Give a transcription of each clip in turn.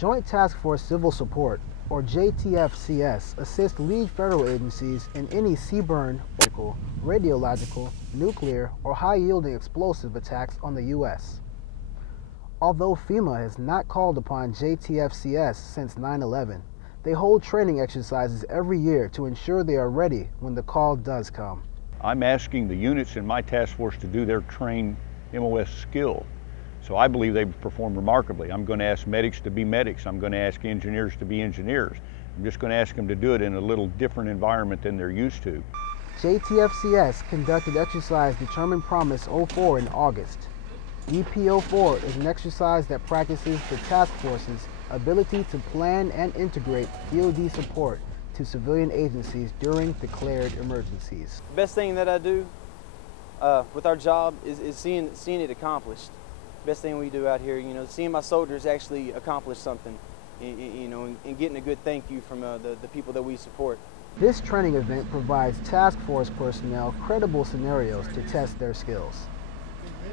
Joint Task Force Civil Support, or JTFCS, assists lead federal agencies in any seaborne, radiological, nuclear, or high-yielding explosive attacks on the U.S. Although FEMA has not called upon JTFCS since 9/11, they hold training exercises every year to ensure they are ready when the call does come. I'm asking the units in my task force to do their trained MOS skill. So I believe they've performed remarkably. I'm going to ask medics to be medics. I'm going to ask engineers to be engineers. I'm just going to ask them to do it in a little different environment than they're used to. JTFCS conducted exercise Determined Promise 04 in August. DP-04 is an exercise that practices the task force's ability to plan and integrate DoD support to civilian agencies during declared emergencies. The best thing that I do with our job is seeing it accomplished. Best thing we do out here, seeing my soldiers actually accomplish something, and getting a good thank you from the people that we support. This training event provides task force personnel credible scenarios to test their skills.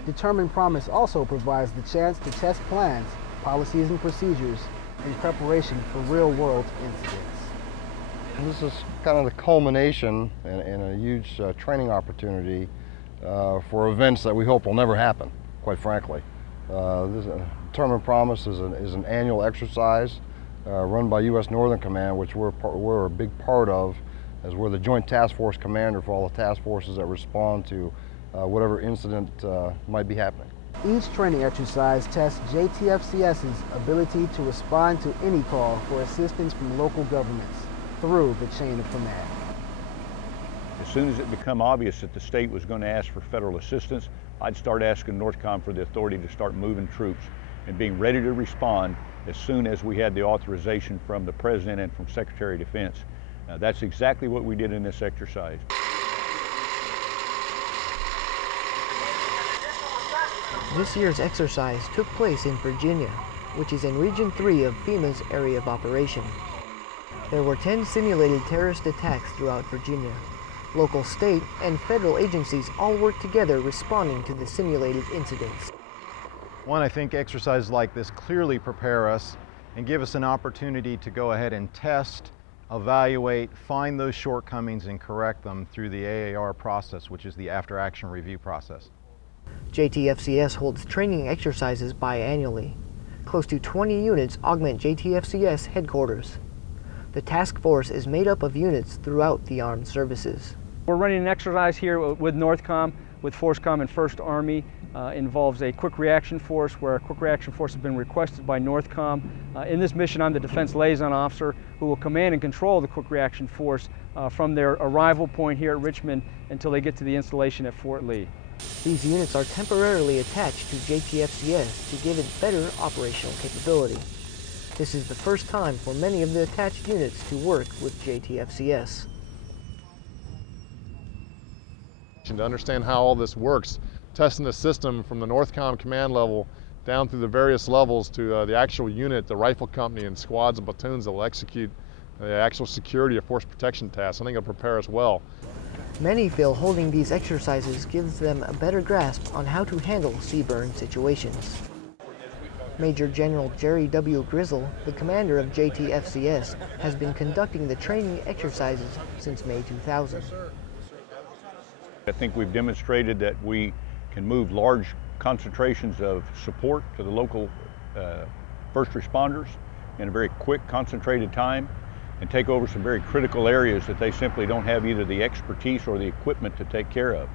Determined Promise also provides the chance to test plans, policies, and procedures in preparation for real-world incidents. This is kind of the culmination and a huge training opportunity for events that we hope will never happen, quite frankly. Determined Promise is an annual exercise run by U.S. Northern Command, which we're a big part of, as we're the Joint Task Force commander for all the task forces that respond to whatever incident might be happening. Each training exercise tests JTFCS's ability to respond to any call for assistance from local governments through the chain of command. As soon as it became obvious that the state was going to ask for federal assistance, I'd start asking NORTHCOM for the authority to start moving troops and being ready to respond as soon as we had the authorization from the President and from Secretary of Defense. That's exactly what we did in this exercise. This year's exercise took place in Virginia, which is in Region 3 of FEMA's area of operation. There were 10 simulated terrorist attacks throughout Virginia. Local, state, and federal agencies all worked together responding to the simulated incidents. One, I think exercises like this clearly prepare us and give us an opportunity to go ahead and test, evaluate, find those shortcomings and correct them through the AAR process, which is the after action review process. JTFCS holds training exercises biannually. Close to 20 units augment JTFCS headquarters. The task force is made up of units throughout the armed services. We're running an exercise here with NORTHCOM, with FORCECOM and 1st Army. Involves a quick reaction force, where a quick reaction force has been requested by NORTHCOM. In this mission, I'm the defense liaison officer who will command and control the quick reaction force from their arrival point here at Richmond until they get to the installation at Fort Lee. These units are temporarily attached to JTFCS to give it better operational capability. This is the first time for many of the attached units to work with JTFCS. To understand how all this works, testing the system from the NORTHCOM command level down through the various levels to the actual unit, the rifle company and squads and platoons that will execute the actual security or force protection tasks. I think it'll prepare us well. Many feel holding these exercises gives them a better grasp on how to handle seaborne situations. Major General Jerry W. Grizzle, the commander of JTFCS, has been conducting the training exercises since May 2000. I think we've demonstrated that we can move large concentrations of support to the local first responders in a very quick, concentrated time, and take over some very critical areas that they simply don't have either the expertise or the equipment to take care of.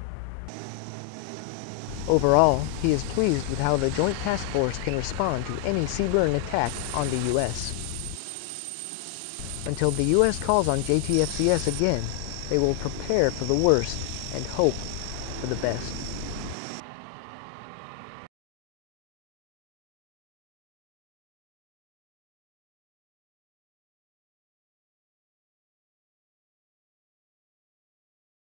Overall, he is pleased with how the Joint Task Force can respond to any seaborne attack on the U.S. Until the U.S. calls on JTFCS again, they will prepare for the worst and hope for the best.